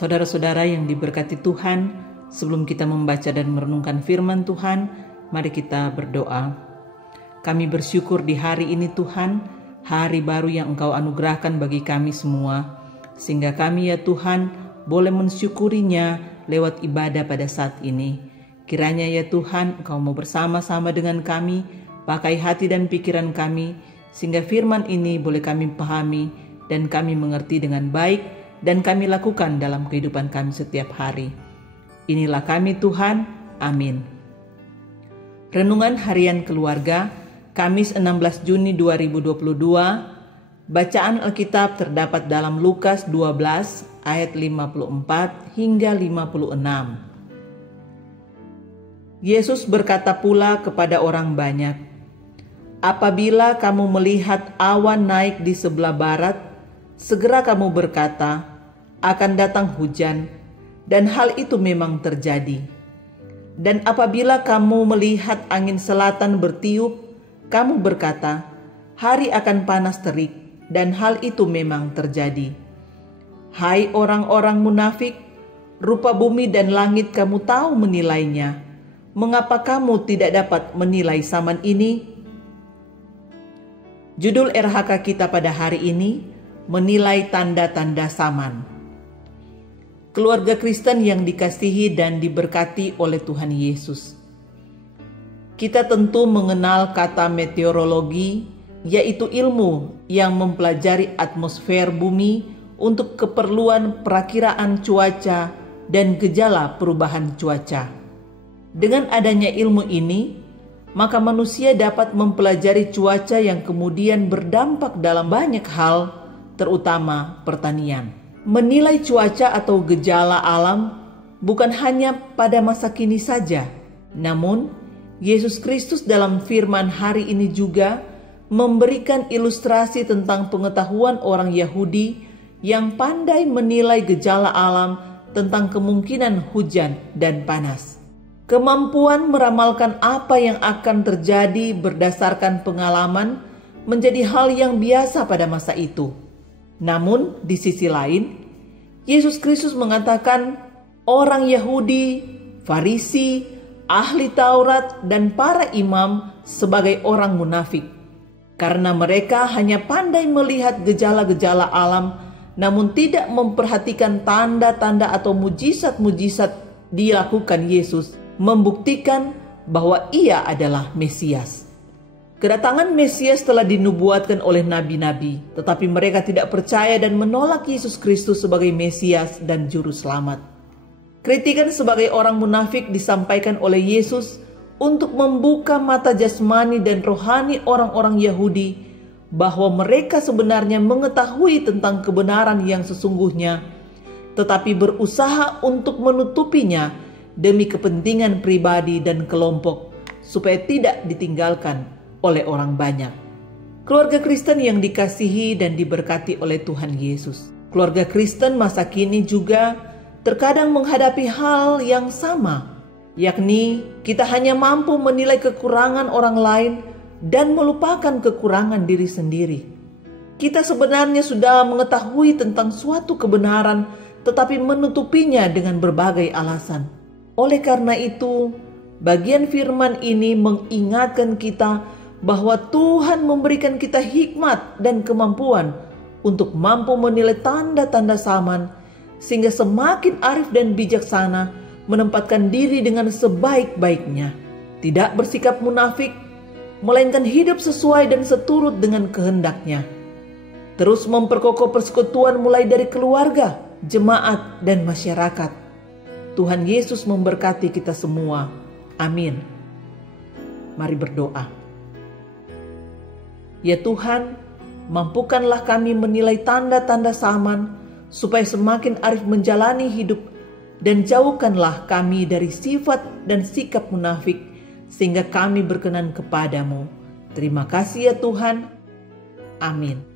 Saudara-saudara yang diberkati Tuhan, sebelum kita membaca dan merenungkan firman Tuhan, mari kita berdoa. Kami bersyukur di hari ini Tuhan, hari baru yang Engkau anugerahkan bagi kami semua, sehingga kami ya Tuhan boleh mensyukurinya lewat ibadah pada saat ini. Kiranya ya Tuhan Engkau mau bersama-sama dengan kami, pakai hati dan pikiran kami, sehingga firman ini boleh kami pahami dan kami mengerti dengan baik, dan kami lakukan dalam kehidupan kami setiap hari. Inilah kami Tuhan, amin. Renungan Harian Keluarga, Kamis 16 Juni 2022. Bacaan Alkitab terdapat dalam Lukas 12 ayat 54 hingga 56. Yesus berkata pula kepada orang banyak, "Apabila kamu melihat awan naik di sebelah barat, segera kamu berkata, akan datang hujan, dan hal itu memang terjadi. Dan apabila kamu melihat angin selatan bertiup, kamu berkata, hari akan panas terik, dan hal itu memang terjadi. Hai orang-orang munafik, rupa bumi dan langit kamu tahu menilainya. Mengapa kamu tidak dapat menilai zaman ini?" Judul RHK kita pada hari ini, menilai tanda-tanda zaman. Keluarga Kristen yang dikasihi dan diberkati oleh Tuhan Yesus. Kita tentu mengenal kata meteorologi, yaitu ilmu yang mempelajari atmosfer bumi untuk keperluan perakiraan cuaca dan gejala perubahan cuaca. Dengan adanya ilmu ini, maka manusia dapat mempelajari cuaca yang kemudian berdampak dalam banyak hal, terutama pertanian. Menilai cuaca atau gejala alam bukan hanya pada masa kini saja, namun Yesus Kristus dalam firman hari ini juga memberikan ilustrasi tentang pengetahuan orang Yahudi yang pandai menilai gejala alam tentang kemungkinan hujan dan panas. Kemampuan meramalkan apa yang akan terjadi berdasarkan pengalaman menjadi hal yang biasa pada masa itu. Namun di sisi lain, Yesus Kristus mengatakan orang Yahudi, Farisi, ahli Taurat, dan para imam sebagai orang munafik. Karena mereka hanya pandai melihat gejala-gejala alam, namun tidak memperhatikan tanda-tanda atau mujizat-mujizat dilakukan Yesus, membuktikan bahwa Ia adalah Mesias. Kedatangan Mesias telah dinubuatkan oleh nabi-nabi, tetapi mereka tidak percaya dan menolak Yesus Kristus sebagai Mesias dan Juru Selamat. Kritikan sebagai orang munafik disampaikan oleh Yesus untuk membuka mata jasmani dan rohani orang-orang Yahudi bahwa mereka sebenarnya mengetahui tentang kebenaran yang sesungguhnya, tetapi berusaha untuk menutupinya demi kepentingan pribadi dan kelompok supaya tidak ditinggalkan oleh orang banyak. Keluarga Kristen yang dikasihi dan diberkati oleh Tuhan Yesus. Keluarga Kristen masa kini juga terkadang menghadapi hal yang sama, yakni kita hanya mampu menilai kekurangan orang lain dan melupakan kekurangan diri sendiri. Kita sebenarnya sudah mengetahui tentang suatu kebenaran, tetapi menutupinya dengan berbagai alasan. Oleh karena itu, bagian firman ini mengingatkan kita bahwa Tuhan memberikan kita hikmat dan kemampuan untuk mampu menilai tanda-tanda zaman, sehingga semakin arif dan bijaksana menempatkan diri dengan sebaik-baiknya. Tidak bersikap munafik, melainkan hidup sesuai dan seturut dengan kehendaknya. Terus memperkokoh persekutuan mulai dari keluarga, jemaat, dan masyarakat. Tuhan Yesus memberkati kita semua. Amin. Mari berdoa. Ya Tuhan, mampukanlah kami menilai tanda-tanda zaman, supaya semakin arif menjalani hidup, dan jauhkanlah kami dari sifat dan sikap munafik, sehingga kami berkenan kepadamu. Terima kasih ya Tuhan. Amin.